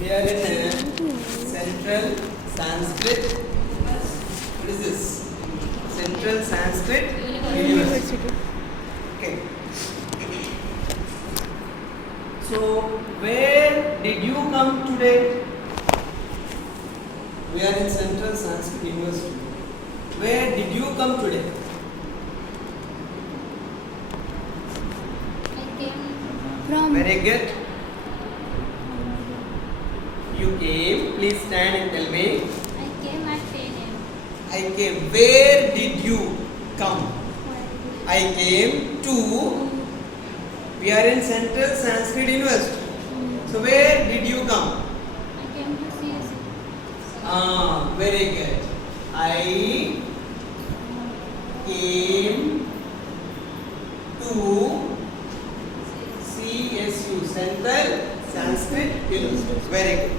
We are in Central Sanskrit. What is this? Central Sanskrit University. Okay. So, where did you come today? We are in Central Sanskrit University. Where did you come today? I came From Very good. You came. Please stand and tell me. I came at 10 a.m. I came. Where did you come? I came to. We are in Central Sanskrit University. So where did you come? I came to CSE. Very good. I came to CSU, Central Sanskrit University. Very good.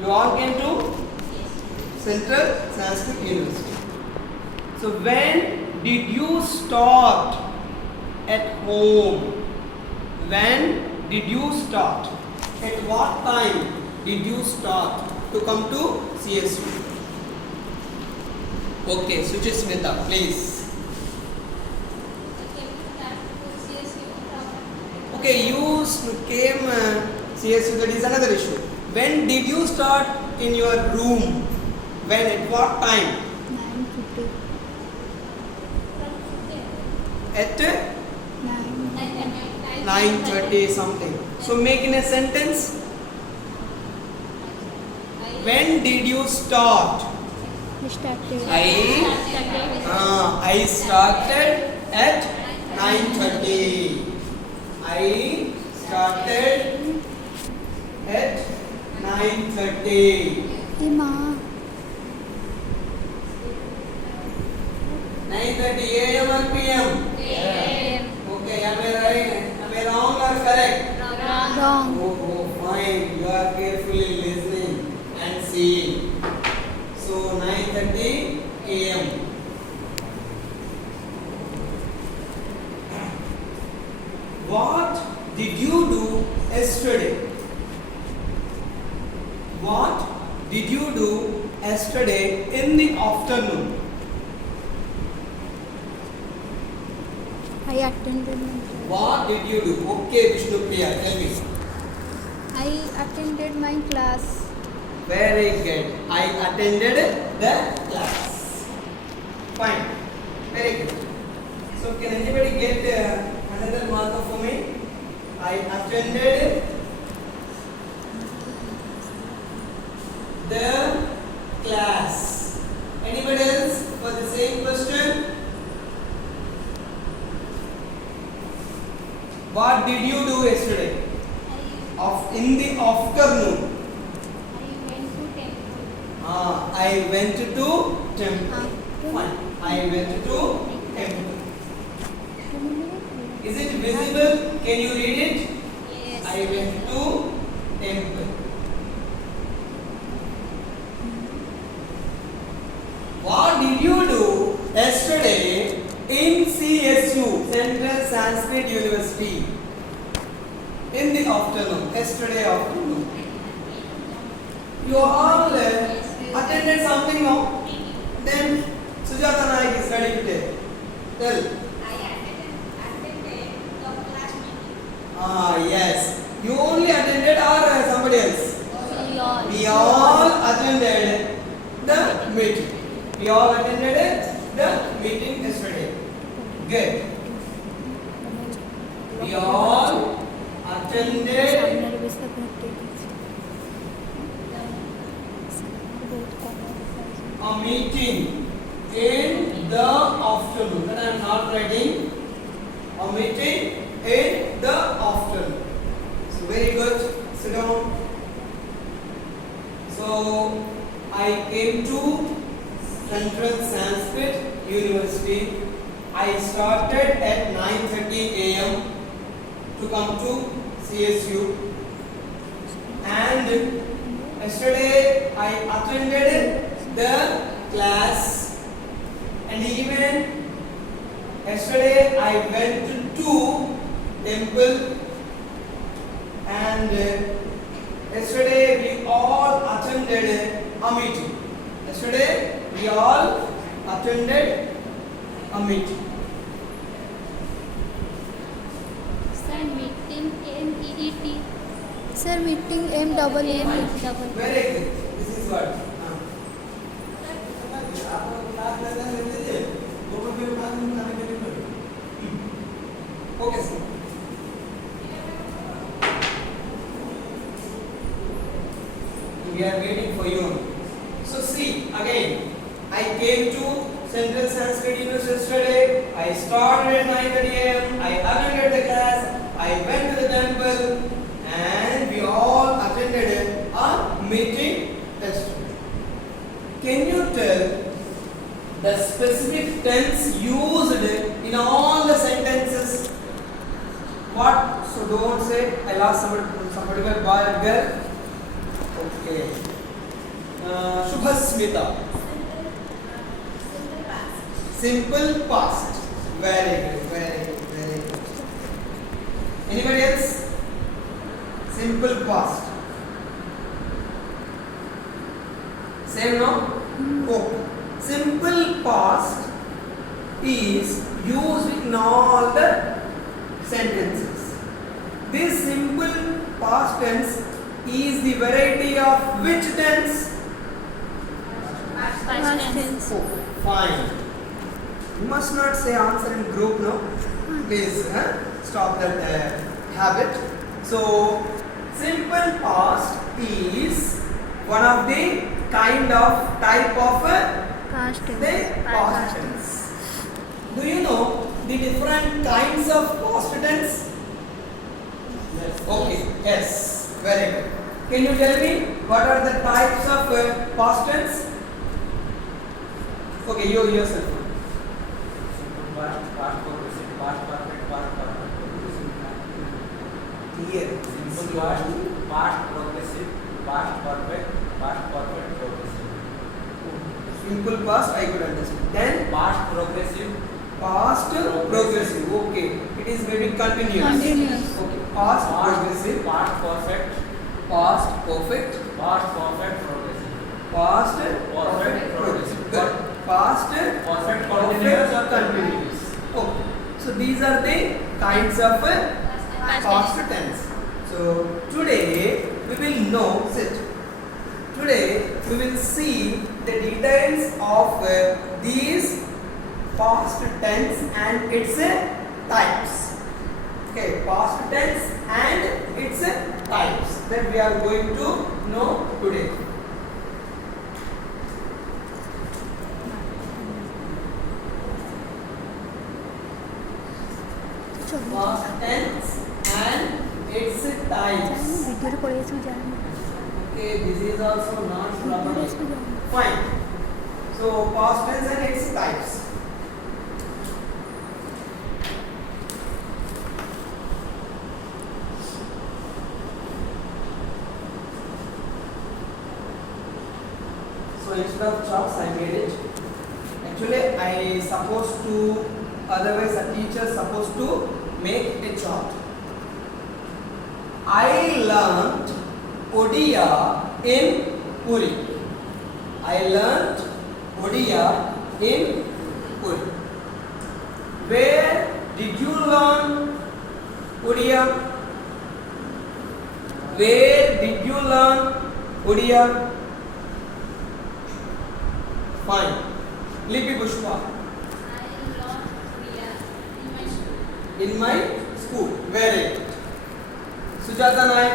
You all came to Central Sanskrit University. So when did you start at home? When did you start? At what time did you start to come to CSU? Okay, Suchimita, please. I came to CSE. Okay, you came CSU, that is another issue. When did you start in your room? When, at what time? 9:50. At 9. 9:30 something. So make in a sentence. When did you start? We started. I started at 9:30. I started at 9:30. Ima. 9:30 a.m. or p.m. Okay, am I right? Am I wrong or correct? Wrong. Oh, fine. You are carefully listening and seeing. So 9:30 a.m. What did you do yesterday? What did you do yesterday in the afternoon? I attended my class. What did you do? Okay, Vishnu Priya, tell me. I attended my class. Very good. I attended the class. Fine. Very good. So can anybody get another marker for me? I attended the class. Anybody else for the same question? What did you do yesterday? In the afternoon. I went to temple. Fine. I went to temple. Is it visible? Can you read it? Yes. I went to temple. What did you do yesterday in CSU, Central Sanskrit University? In the afternoon, yesterday afternoon. You all attended something now? Then Sujata Naik is ready to tell. Tell. I attended the class meeting. Yes. You only attended or somebody else? We all. all attended the meeting. We all attended the meeting yesterday. Good. We all attended a meeting in the afternoon. That I am not writing. A meeting in the afternoon. So very good. Sit down. So I came to Central Sanskrit University. I started at 9:30 a.m. to come to CSU, and yesterday I attended the class, and even yesterday I went to temple And yesterday we all attended a meeting. Yesterday we all attended a meeting. Sir, meeting MEET. Sir, meeting MAAT. Very good. This is what. Okay, sir. We are waiting for you. So see again. I came to Central Sanskrit University yesterday. I started at 9:30 a.m. I attended the class. I went to the temple, and we all attended a meeting yesterday. Can you tell the specific tense used in all the sentences? What? So don't say I lost somebody by boy and girl. Okay. Shubhasmita. Simple past. Very good. Very good. Very good. Anybody else? Simple past. Same no? Oh. Simple past is used in all the sentences. This simple past tense is the variety of which tense? Past tense. Oh, fine. You must not say answer in group, no? Please stop that habit. So, simple past is one of the kind of type of Past the tense. past tense. Do you know the different kinds of past tense? Yes. Okay, yes, very good. Can you tell me what are the types of past tense? Okay, you yourself. Past, past progressive, past perfect, past perfect. Here. Simple past, past progressive, past perfect, progressive. Simple past, I could understand. Then Past progressive, past progressive. Okay, it is maybe continuous. Continuous. Okay, past progressive, past perfect, past perfect, progressive. past Perfect progressive. progressive. Good. Past Perfect continuous or continuous. Okay, so these are the kinds of past tense. So today we will know. Today we will see the details of these past tense and its types. Okay, past tense and its types that we are going to know today. Past tense and its types. ভিডিওটা করে গেছি জানি Okay, this is also not proper. ভিডিওটা জানি Fine. So past tense and its types. So instead of chalks, I made it. Actually, I supposed to. Otherwise, a teacher supposed to make a chart. I learnt Odia in Puri. I learnt Odia in Puri. Where did you learn Odia? Where did you learn Odia? Fine. Lipi Pushpa. In my school. Very good. Sujata Naik.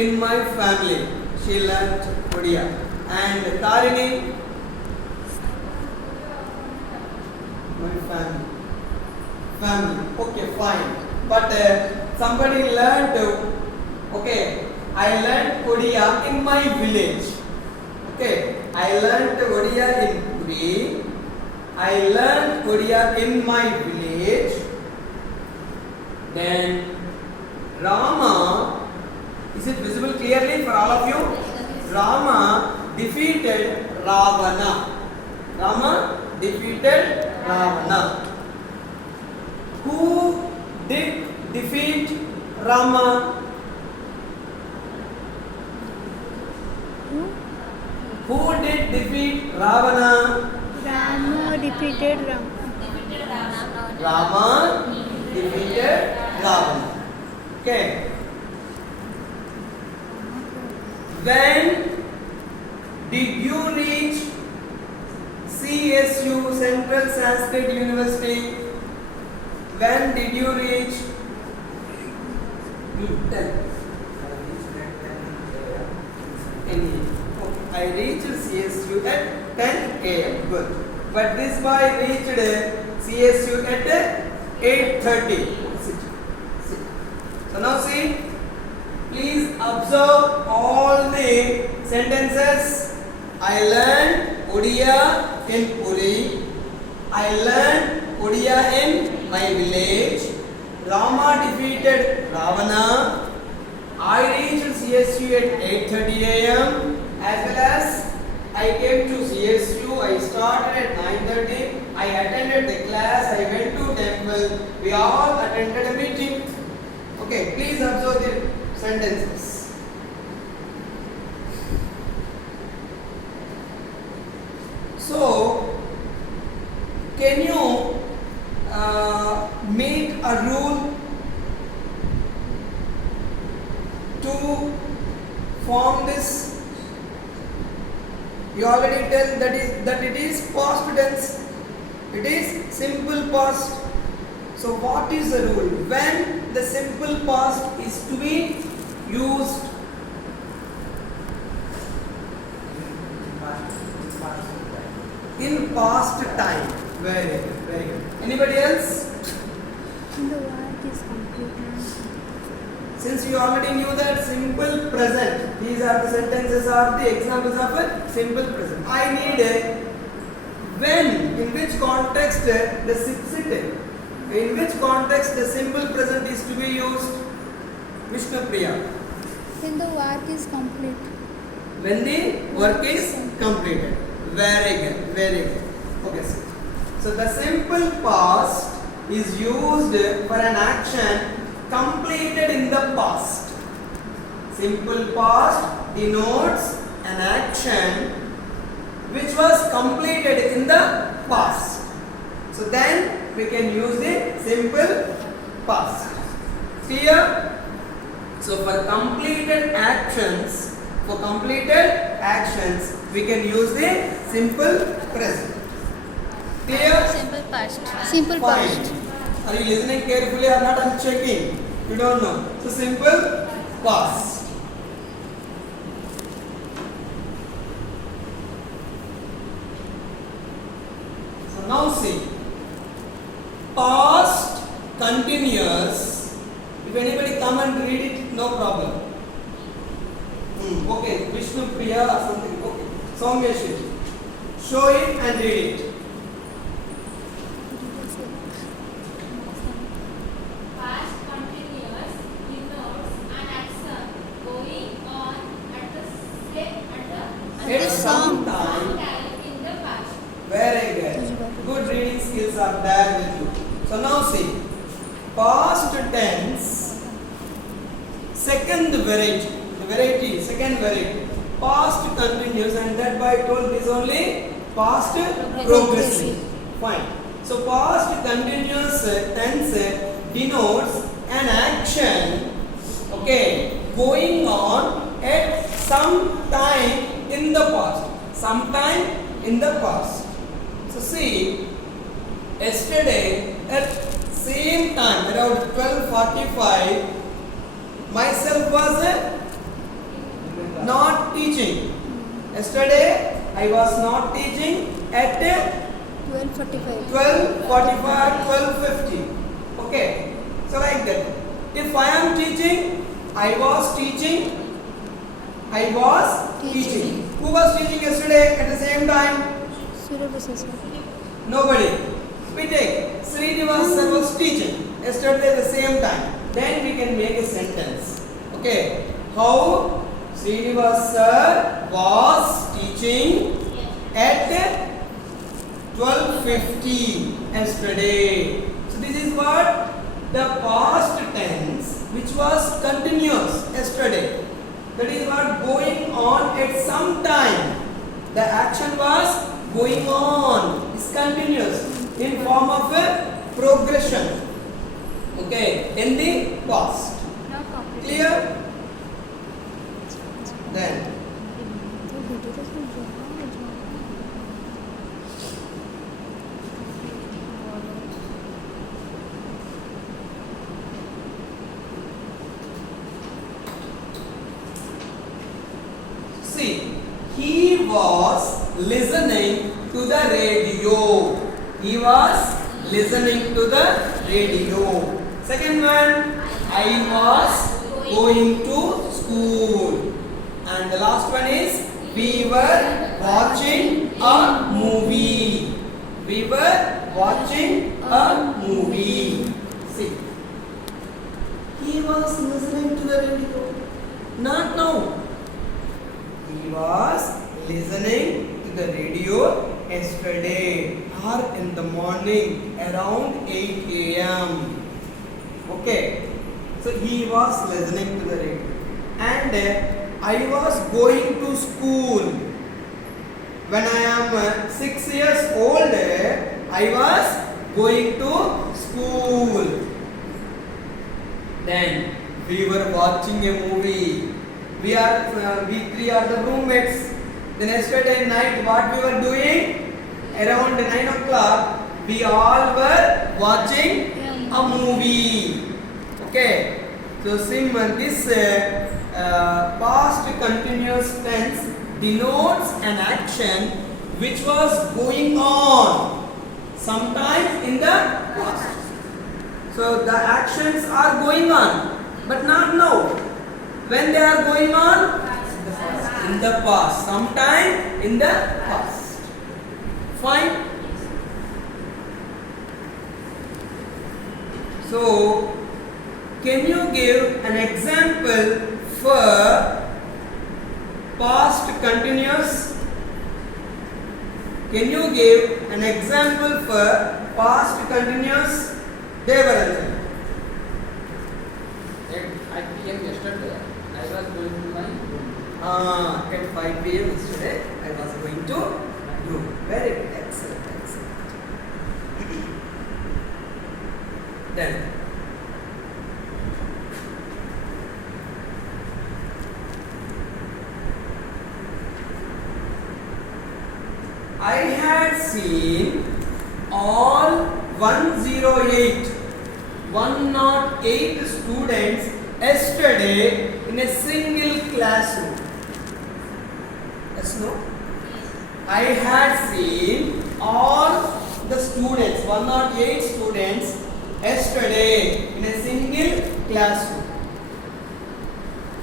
In my family. She learnt Odia. And Tarini. My family. Family. Okay, fine. But somebody learnt. Okay. I learnt Odia in my village. Okay. I learnt Odia in Puri. I learned Odia in my village. Then Rama, is it visible clearly for all of you? Rama defeated Ravana. Rama defeated Ravana. Who did defeat Rama. Who did defeat Ravana? Rama defeated Ram. Rama defeated Ravana. Okay. When did you reach CSU, Central Sanskrit University? When did you reach? Tell. I reached CSU at 10 a.m. Good. But this boy reached CSU at 8:30. So now see, please observe all the sentences. I learned Odia in Puri. I learned Odia in my village. Rama defeated Ravana. I reached CSU at 8:30 a.m. as well as I came to CSU. I started at 9:30. I attended the class. I went to temple. We all attended a meeting. Okay, please observe the sentences. So, can you make a rule to form this? You already tell that it is past tense. It is simple past. So what is the rule? When the simple past is to be used? In past time. Very good, very good. Anybody else? The work is completed. Since you already knew that simple present, these are the sentences are the examples of a simple present. I need a when, in which context the sit, in which context the simple present is to be used? Vishnu Priya. When the work is complete. When the work is completed. Very good, very good. Okay, so the simple past is used for an action completed in the past. Simple past denotes an action which was completed in the past. So then we can use the simple past. Clear? So for completed actions, we can use the simple present. Clear? Simple past. Simple Fine. past. Are you listening carefully or not? I'm checking. You don't know. So simple past. So now see. Past continuous. If anybody come and read it, no problem. Okay, Vishnu Priya or something. Okay. Soumya, show it and read it. Past continuous denotes an action going on At some time. time in the past. Very good. Good reading skills are there with you. So now see. Past tense. Second variety. Second variety. Past continuous, and that by told is only past progressive. Fine. So past continuous tense denotes an action, okay, going on at some time in the past. Sometime in the past. So see, yesterday at same time around 12:45, myself was not teaching. Yesterday I was not teaching at 12:45. 12:45, 12:50. Okay, so like that. If I am teaching, I was teaching. Teaching. Who was teaching yesterday at the same time? Surya Prasad sir. Nobody. We take Srinivas sir was teaching yesterday at the same time. Then we can make a sentence. Okay. How Srinivas sir was teaching at 12:50 yesterday. So this is what the past tense which was continuous yesterday. That is what going on at some time. The action was going on. It's continuous in form of a progression. Okay, in the past. Now complete. Clear? Then see, he was listening to the radio. He was listening to the radio. Second one, I was going to school. And the last one is, we were watching a movie. We were watching a movie. See, he was listening to the radio. Not now. He was listening to the radio yesterday or in the morning around 8 a.m. Okay, so he was listening to the radio. And I was going to school. When I am 6 years old, I was going to school. Then we were watching a movie. We three are the roommates. Then yesterday night, what we were doing? Around 9 o'clock, we all were watching a movie. Okay. So this past continuous tense denotes an action which was going on sometime in the past. So the actions are going on, but not now. When they are going on? In the past. Sometime in the past. Fine. So, can you give an example for past continuous? Can you give an example for past continuous? Devaranjan. At PM yesterday, I was going to my room. At 5 p.m. yesterday, I was going to room. Very good. Excellent. Then, I had seen all 108 students yesterday in a single classroom. Yes, no? I had seen all the students, 108 students yesterday in a single classroom.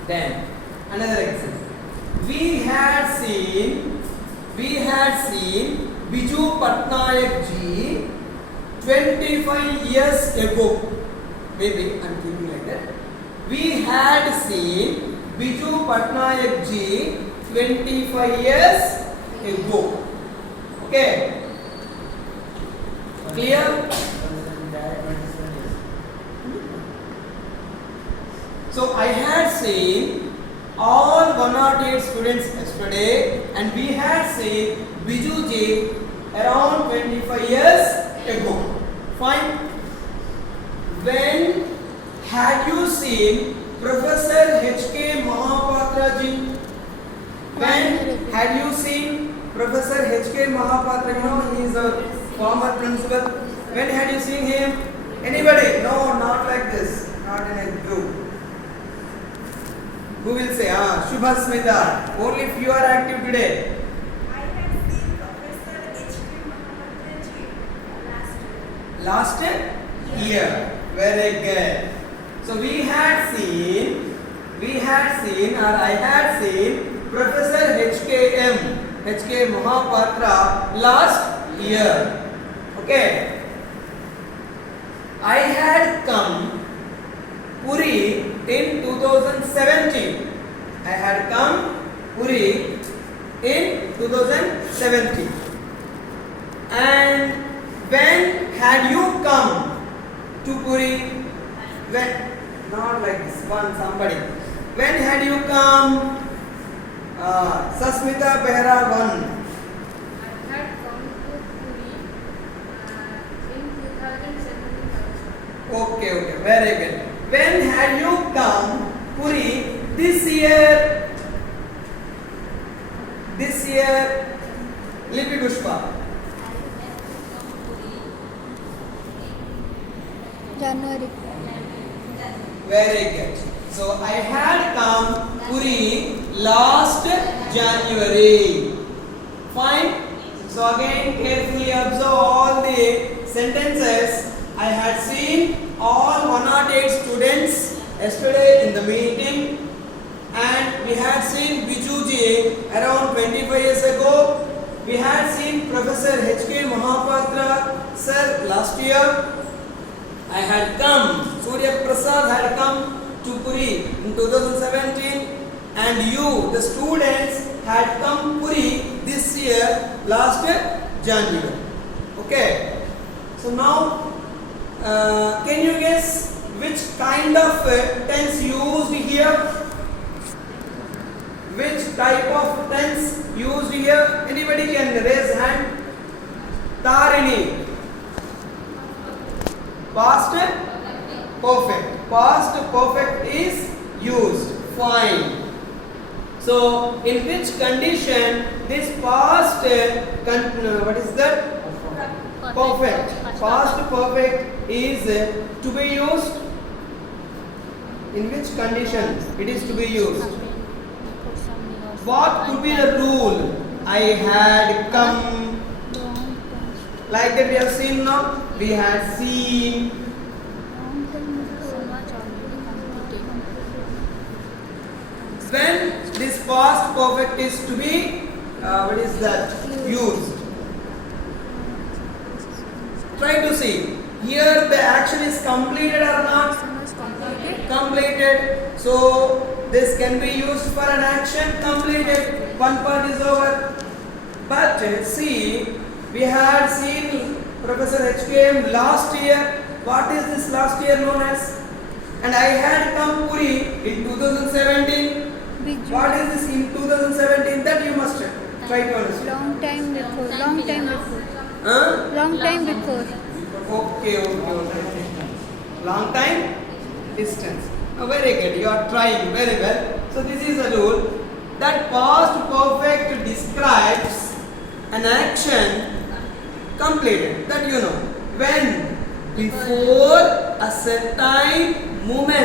Then, another example. We had seen Biju Patnaik ji 25 years ago. Maybe I am thinking like that. We had seen Biju Patnaik ji 25 years ago. Okay? Clear? So I had seen all 108 students yesterday, and we had seen Biju ji around 25 years ago. Fine. When had you seen Professor H.K. Mahapatra ji? When had you seen Professor H.K. Mahapatra? You know, he is a former principal. When had you seen him? Anybody? No, not like this. Not in a group. Who will say? Shubha Smita. Only few are active today. I have seen Professor H.K. Mahapatra ji last year. Last year. Very good. So I had seen Professor H.K. Mahapatra last year. Okay. I had come Puri in 2017. I had come Puri in 2017. And when had you come to Puri? not like this. One, somebody. When had you come? Sasmita Behra, one. I had come to Puri in 2017. Okay, very good. When had you come Puri this year? This year, Lipi Pushpa. January. Very good. So I had come Puri last January. Fine. So again, carefully observe all the sentences. I had seen all 108 students yesterday in the meeting, and we had seen Bijuji around 25 years ago. We had seen Professor H.K. Mahapatra sir last year. I had come, Surya Prasad had come to Puri in 2017, and you, the students, had come Puri this year, last January. Okay. So now, can you guess which kind of tense used here? Which type of tense used here? Anybody can raise hand. Tarini. Past perfect. Past perfect is used. Fine. So, in which condition this past what is that? Perfect. Past perfect is to be used. In which condition it is to be used? What could be the rule? I had come. Like that we have seen now. We had seen. When this past perfect is to be, what is that? Used. Try to see. Here the action is completed or not? Completed. So this can be used for an action completed. One part is over. But see, we had seen Professor HKM last year. What is this last year known as? And I had come Puri in 2017. What is this in 2017? That you must try to understand. Long time before. Long time before. Huh? Long time before. Okay. Long time distance. Oh, very good. You are trying very well. So this is a rule that past perfect describes an action completed. That you know. When before a certain moment